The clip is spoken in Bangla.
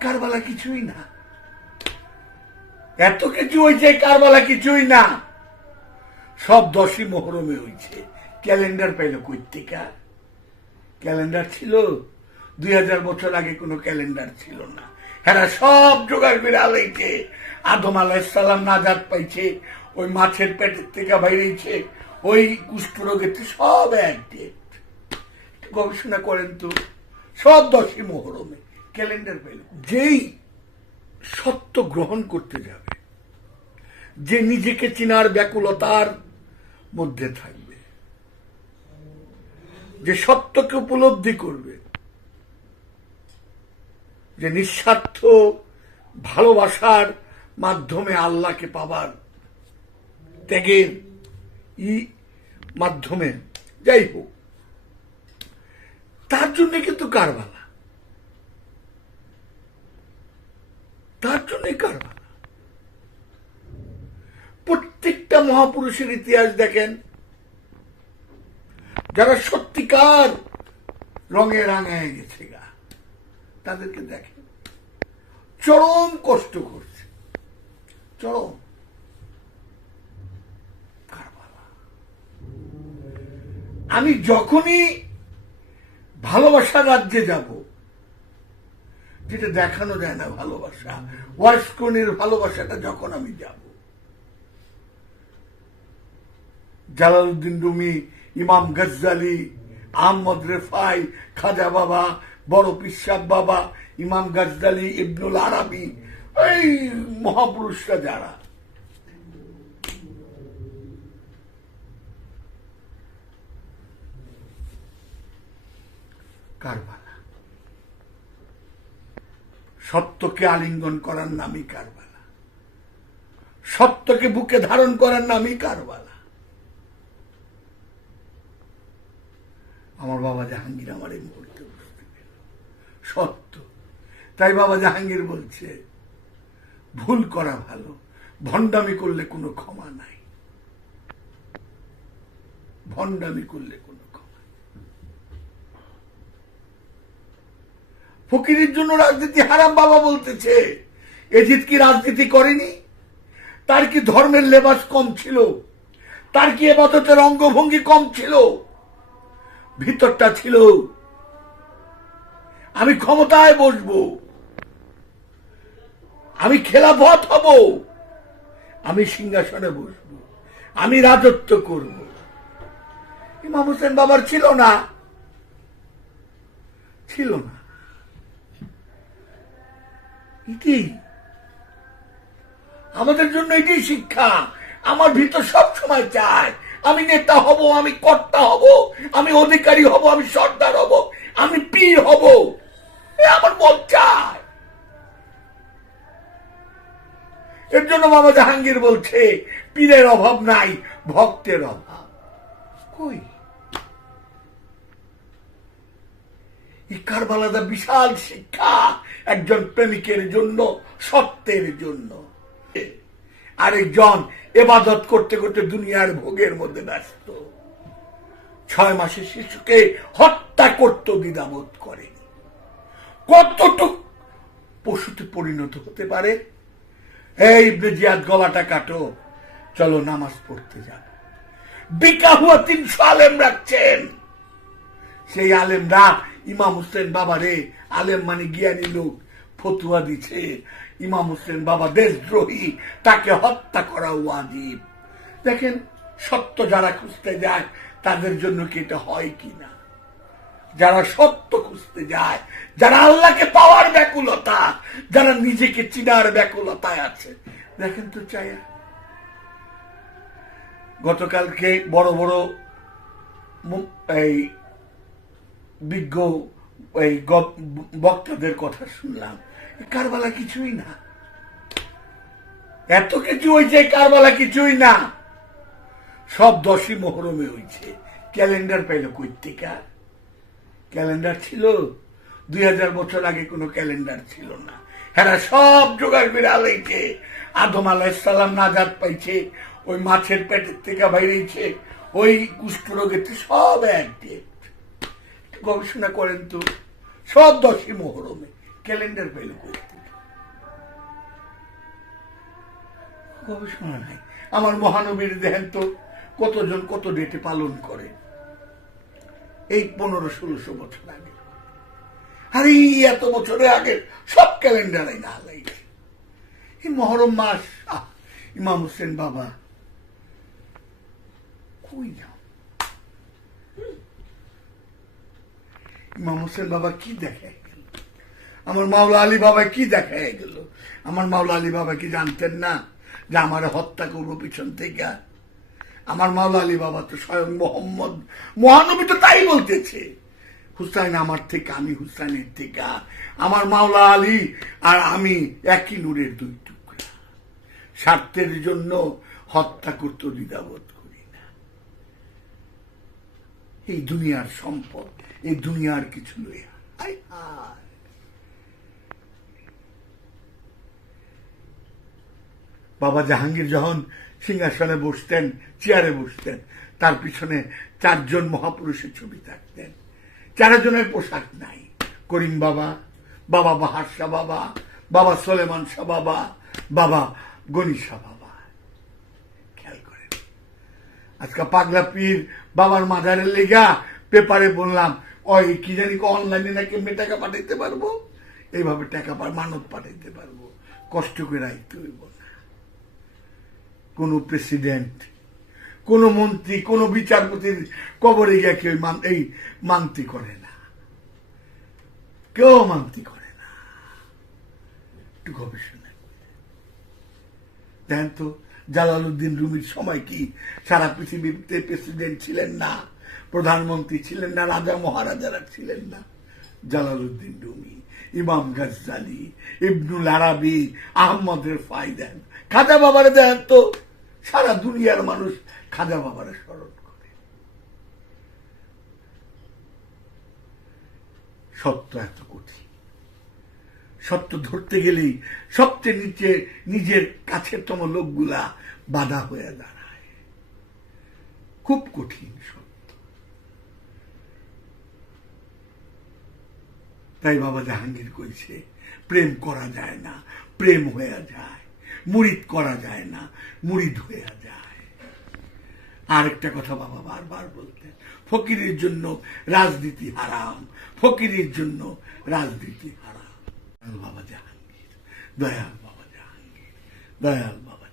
কারবালা কিছুই না। এত কিছু হয়েছে কারবালা কিছুই না। সব দশই মোহরমে হয়েছে ক্যালেন্ডার পাইল কৈত্তিকা ক্যালেন্ডার ছিল। দুই হাজার বছর আগে কোনো ক্যালেন্ডার ছিল না। হ্যাঁ সব জোগাড় করে আলাইছে। আদম আলাইসাল্লাম নাজাদ পাইছে। ওই মাছের পেটের থেকে বাইরেছে। ওই কুষ্ঠরোগের সব এক ডেট। গবেষণা করেন তো। সব দশই মোহরমে। ক্যালেন্ডার পেল। যেই সত্য গ্রহণ করতে যাবে, যে নিজেকে চিনার ব্যাকুলতার মধ্যে থাকবে, যে সত্যকে উপলব্ধি করবে, যে নিঃস্বার্থ ভালোবাসার মাধ্যমে আল্লাহকে পাবার ত্যাগের ই মাধ্যমে, যাই হোক, তার জন্য কিন্তু কারবালা তার জন্যই কারবালা প্রত্যেকটা মহাপুরুষের ইতিহাস দেখেন, যারা সত্যিকার রঙে রাঙায় গেছে গা, তাদেরকে দেখেন। চরম কষ্ট করছে। চরম। আমি যখনই ভালোবাসার রাজ্যে যাব যেটা দেখানো যায় না ভালোবাসা। ওয়ার্সকনের ভালোবাসাটা যখন আমি যাব। জালালউদ্দিন রুমি, ইমাম গজ্জালি, আহমদ রেফাই, খাজা বাবা, বড় পিসাব বাবা, ইমাম গজ্জালি, ইবনুল আরবি, এই মহাপুরুষরা যারা। কারবালা সত্যকে আলিঙ্গন করার নামই কারবালা। সত্যকে বুকে ধারণ করার নামই কারবালা। আমার বাবা জাহাঙ্গীর আমার এই মুহূর্তে সত্য। তাই বাবা জাহাঙ্গীর বলছে, ভুল করা ভালো। ভণ্ডামি করলে কোনো ক্ষমা নাই। ভণ্ডামি করলে কোনো ক্ষমা নেই। ফকিরের জন্য রাজনীতি হারাম বাবা বলতেছে। এজিত কি রাজনীতি করেনি? তার কি ধর্মের লেবাস কম ছিল? তার কি এবাদতের অঙ্গভঙ্গি কম ছিল? ভিতরটা ছিল, আমি ক্ষমতায় বসবো। আমি খেলাফত হব। আমি সিংহাসনে বসবো। আমি রাজত্ব করব। ইমাম হোসেন বাবার ছিল না। ছিল না। এটি আমাদের জন্য এটি শিক্ষা। আমার ভিতর সব সময় চায়, আমি নেতা হব, আমি কর্তা হব, আমি অধিকারী হব, আমি সর্দার হব, আমি পীর হব। আমার মন চায়। এর জন্য বাবা জাহাঙ্গীর বলছে, পীরের অভাব নাই, ভক্তের অভাব। কই? এই কারবালাদা বিশাল শিক্ষা একজন প্রেমিকের জন্য, সত্যের জন্য। আরেকজন এবাদত করতে করতে দুনিয়ার ভোগের মধ্যে ব্যস্ত। ছয় মাসের শিশুকে হত্যা করতে দ্বিধাবোধ করে কতটুক পশুতে পরিণত হতে পারে? এই ব্রেজিয়াত গলাটা কাটো। চলো নামাজ পড়তে যাব বিকা হুয়া তিনশো আলেম রাখছেন। সেই আলেমরা ইমাম হোসেন বাবা রে আলেম মানে জ্ঞানী লোক ফতুয়া দিছে। ইমাম হোসেন বাবা দেশদ্রোহী, তাকে হত্যা করা ওয়াজিব। দেখেন, সত্য যারা খুঁজতে যায়, তাদের জন্য কি এটা হয় কি না যারা সত্য খুঁজতে যায়, যারা আল্লাহকে পাওয়ার ব্যাকুলতা, যারা নিজেকে চিনার ব্যাকুলতায় আছে। দেখেন তো চায়া। গতকালকে বড় বড় এই বিজ্ঞ এই বক্তাদের কথা শুনলাম। কারবালা কিছুই না। এত কিছু হয়েছে কারবালা কিছুই না। সব দশই মোহরমে হয়েছে ক্যালেন্ডার পাইল কৈত্তিকা ক্যালেন্ডার ছিল। দুই হাজার বছর আগে কোনো ক্যালেন্ডার ছিল না। হ্যাঁ সব জোগাড় করে আলাইছে। আদম আলাইসাল্লাম নাজাদ পাইছে। ওই মাছের পেটের থেকে বাইরেছে ওই কুষ্ঠরোগের থেকে সব এক গবেষণা করেন তো। সব দশই মোহরমে ক্যালেন্ডার পেল করতে গবেষণা নাই। আমার মহানবীর দেখেন তো কতজন কত ডেটে পালন করে। এই পনেরো, ষোলোশো বছর আগে। আর এত বছরের আগে সব ক্যালেন্ডার না এই মহরম মাস ইমাম হোসেন বাবা। কই যাও? ইমাম বাবা কি গেল আমার মাওলা আলী বাবা কি দেখায় গেল আমার মাওলা আলী বাবা কি জানতেন না যে আমার হত্যা করব পিছন থেকে? আমার মাওলা আলী বাবা তো স্বয়ং মোহাম্মদ। মহানবী তো তাই বলতেছে। হুসাইন আমার থেকে, আমি হুসাইনের থেকে। আমার মাওলা আলী আর আমি একই নূরের দুই টুকরা। স্বার্থের জন্য হত্যা করতে দ্বিধাবোধ। এই দুনিয়ার সম্পদ, এই দুনিয়ার কিছু হায়। বাবা জাহাঙ্গীর যখন সিংহাসনে বসতেন, চেয়ারে বসতেন, তার পিছনে চারজন মহাপুরুষের ছবি থাকতেন। চারজনের পোশাক নাই। করিম বাবা বাবা বাহার শাহ বাবা বাবা সোলেমান শাহ বাবা বাবা শাহ বাবা খেয়াল করেন আজকে পাগলা পীর বাবার মাজারের লেগা পেপারে বললাম, ওই কি জানি অনলাইনে নাকি আমি টাকা পাঠাইতে পারব? এইভাবে টাকা মানত পাঠাইতে পারব। কষ্ট করে রাখতে হইব। কোন প্রেসিডেন্ট কোন মন্ত্রী, কোন বিচারপতির কবরে গিয়া কেউ এই মানতি করে না। কেউ মানতি করে না। একটু গবেষণা। দেখেন তো জালালউদ্দিন রুমির সময় কি সারা পৃথিবীতে প্রেসিডেন্ট ছিলেন না, প্রধানমন্ত্রী ছিলেন না, রাজা মহারাজারা ছিলেন না? জালালউদ্দিন রুমি, ইমাম গাজ্জালি, ইবনুল আরাবি, আহমদের ফাইদেন খাজা বাবারে দেখেন তো, সারা দুনিয়ার মানুষ খাজা বাবারে স্মরণ করে। সত্য এত কঠিন। সত্য ধরতে গেলেই সবচেয়ে নিচে নিজের কাছেরতম লোকগুলা বাধা হয়ে দাঁড়ায়। খুব কঠিন সত্য। তাই বাবা জাহাঙ্গীর কইছে, প্রেম করা যায় না, প্রেম হয়ে যায়, মুরিদ করা যায় না, মুরিদ হয়ে যায়। আরেকটা কথা বাবা বারবার বলতেন, ফকিরের জন্য রাজনীতি হারাম, ফকিরের জন্য রাজনীতি হারাম। দয়াল বাবা জাহাঙ্গীর দয়াল বাবা জাহাঙ্গীর দয়াল বাবা